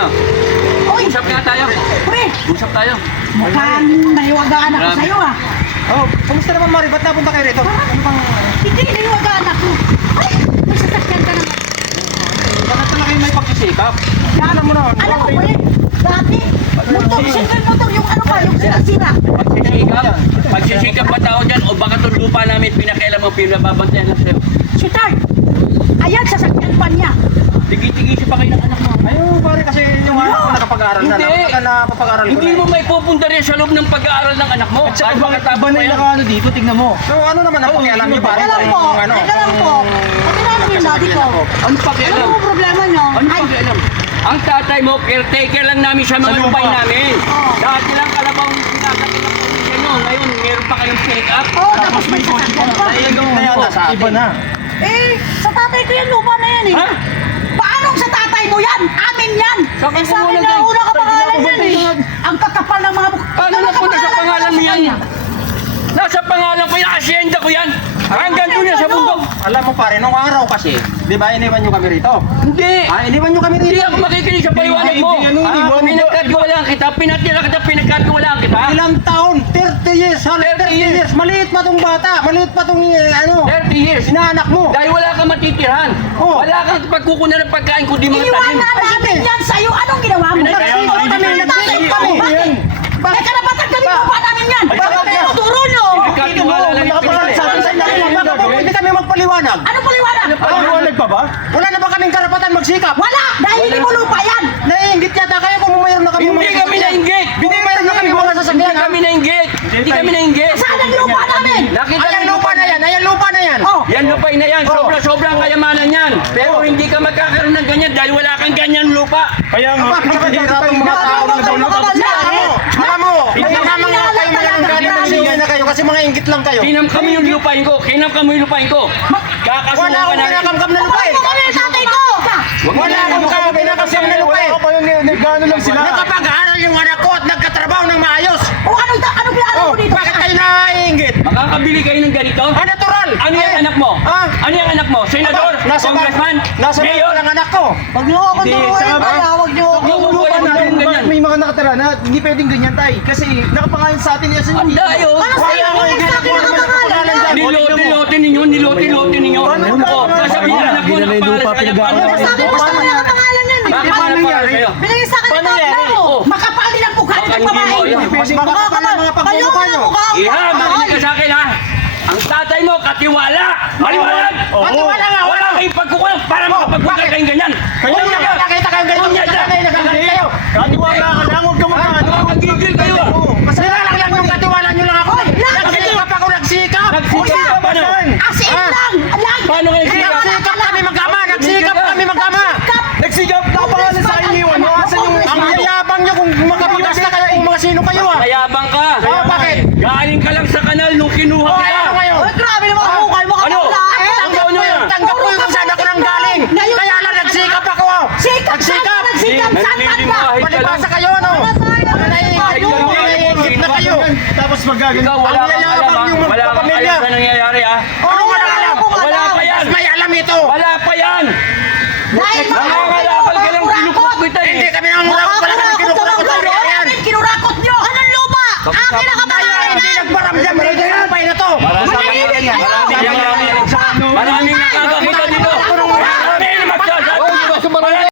Ano? Usap nga tayo. Pre, Usap tayo. mukhang nahiwagaan ako sa'yo ah. Oh, kumusta naman Mari? Ba't napunta kayo rito? Hindi, nahiwagaan ako. Ay, may sasakyan ka naman. Bakit talaga kayo may pagsisikap? Alam mo na, alam mo pre, dati, motor, single motor, yung ano pa, yung sira-sira. Pagsisikap ba tao dyan o baka itong lupa namin pinakialam mo pinababantayan lang sa'yo? Si Tart, ayan, sasakyan pa niya. Tigi-tigisi pa kayo ng anak mo. Ayun, pare, kasi yung ano, nakapag-aaral na. Hindi. Nakapag-aaral ko Hindi na. mo may pupunta rin sa loob ng pag-aaral ng anak mo. At saka Kahit bakit makatapos iba na pa yung yan. nakaano dito? Tingnan mo. So ano naman ang pakialam niyo, pare? Teka lang po, Kung ano, teka lang po. Patinanong yung daddy ko. Ano pakialam? Ano ang problema niyo? Ano Ay, pakialam? Ang tatay mo, caretaker lang namin sa mga Sa lupa. lupay namin. Oo. Dati lang kalabaw yung pinakati ng probinsya nyo. Ngayon, meron pa kayong pick-up. oh, tapos may sasakyan pa. na yata sa atin. Iba na. Eh, sa tatay ko yan, lupa na yan eh. Ha? Paano sa tatay mo yan? Amin yan! Saan ka Eh, sa akin kumulang na yan? una ka pangalan Saan yan eh. Ang kakapal ng mga Paano napunta sa pangalan mo yan? Nasa pangalan ko yan, asyenda ko yan. Hanggang doon yan sa bundok. Alam mo pare, nung araw kasi, di ba iniwan nyo kami rito? Hindi. Iniwan nyo kami Hindi rito. ako makikinig sa paliwanag mo. Pinagkatiwalaan kita, pinagkatiwalaan kita. Ilang taon? 30 years. 30 years. Maliit pa tong bata. Maliit pa tong ano. 30 years. Inaanak mo. Dahil wala kang matitirhan. Oo. Wala kang pagkukunan ng pagkain kundi mga tanim. Iwanan namin yan sa'yo. Anong ginawa mo? Pinagkatiwala Nagsigaw kami, namin. nagsigaw kami. Bakit? Bakit karapatan kami lupa namin yan? Bakit tinuturo nyo? Pinagkatiwala lang yung pinili. Hindi kami magpaliwanag. Anong paliwanag? Paliwanag pa ba? Wala na ba kaming karapatan magsikap? Wala! Dahil hindi mo lupa yan! Naiingit yata kayo kung mayroon na kami Hindi kami nainggit. Kung mayroon na kami mga Hindi sasakyan. kami nainggit. Hindi kami nainggit. Saan ang lupa namin? Nakita Ayan mo lupa na yan. Ayan lupa na yan. Oh, yan lupay na yan. Sobrang kayamanan yan. Pero hindi ka magkakaroon ng ganyan dahil wala kang ganyan lupa. Kaya nga, nakahirap ang mga tao na daw Alam mo, pinamamang nga kayo mga nang galing ng siya na kayo kasi mga inggit lang kayo. Kinam kami yung lupain ko. Kinam kami yung lupain ko. Kakasuhan Wala ka akong namin. pinakamkam na lupa eh. ano yung tatay ko? Wala akong pinakamkam na lupa eh. Nagano lang sila. Nakapag-aaral yung anak ko at nagkatrabaho ng maayos. O anong pinaaral mo dito? Bakit kayo naiingit? Makakabili kayo ng ganito? Natural. Ano yung anak mo? Ah. Ano yung anak mo? Senador? Congressman? Nasa Mayor? bangko ng anak ko. Huwag niyo ako turuin, kaya huwag niyo ako. Yung lupa Ano, natin ganyan. may mga nakatira na hindi pwedeng ganyan tay. Kasi nakapangalan sa atin yan sa Ang dayo. Ano sa'yo? Hindi sa akin nakapangalan yan. Nilote ninyo. Oh, sasabihin ng anak mo na pangalan sa kanya. Paano? Sa akin basta may nakapangalan yan eh. Bakit Paano nangyari? yan? Binigay sa akin ng tatay mo. Makapal din ang mukha Baka ng hindi mo, babae. yan. Mas makakapal ang mga pagmumukha nyo. Iha, makinig ka sa akin ha. Ang tatay mo, katiwala. Maliwanag. Katiwala nga, Wala kayong pagkukulang para makapagbuka kayong ganyan. Kaya nga nakakita kayong ganito. Huwag niya dyan. Nagagalit kayo. Kaniwala ka lang, huwag ka magkano. Magigil kayo ah. Kasi lang yung katiwala nyo lang ako. Nagsikap ako, nagsikap. Nagsikap ka ba no? Asin lang! Lang! Paano kayo siya? Nagsikap kami magkama. Nagsikap kami magkama. Nagsigap na pangalan sa inyo. Ano asan yung Ang yayabang nyo kung makapagasta kayo kung mga sino kayo ah. Mayabang ka. Bakit? Galing ka lang sa kanal nung kinuha Kaya kita. ano kayo? Ay, grabe naman ang mukha mo Ano? Tanggap ko yun. Tanggap ko yung kung saan ako nang galing. Kaya lang nagsikap ako. Sikap! Saan ka nagsikap? Saan ka? Palibasa kayo ano? Naiingit na kayo. Tapos magagano. Ikaw wala Ang kang yayabang alam yung ah. Wala kang magpapamilya. alam sa nangyayari ah. Ano wala alam? Wala pa yan. Mas may alam ito. Wala pa yan. Dahil Nangangalakal ka lang kinukuk kita Hindi eh. kami nang wala pala kami kinukurakot sa yan. Kinurakot nyo! Anong lupa? Akin na Tayo kapangalan hindi yan! nagparamdam rito sa lupay na to.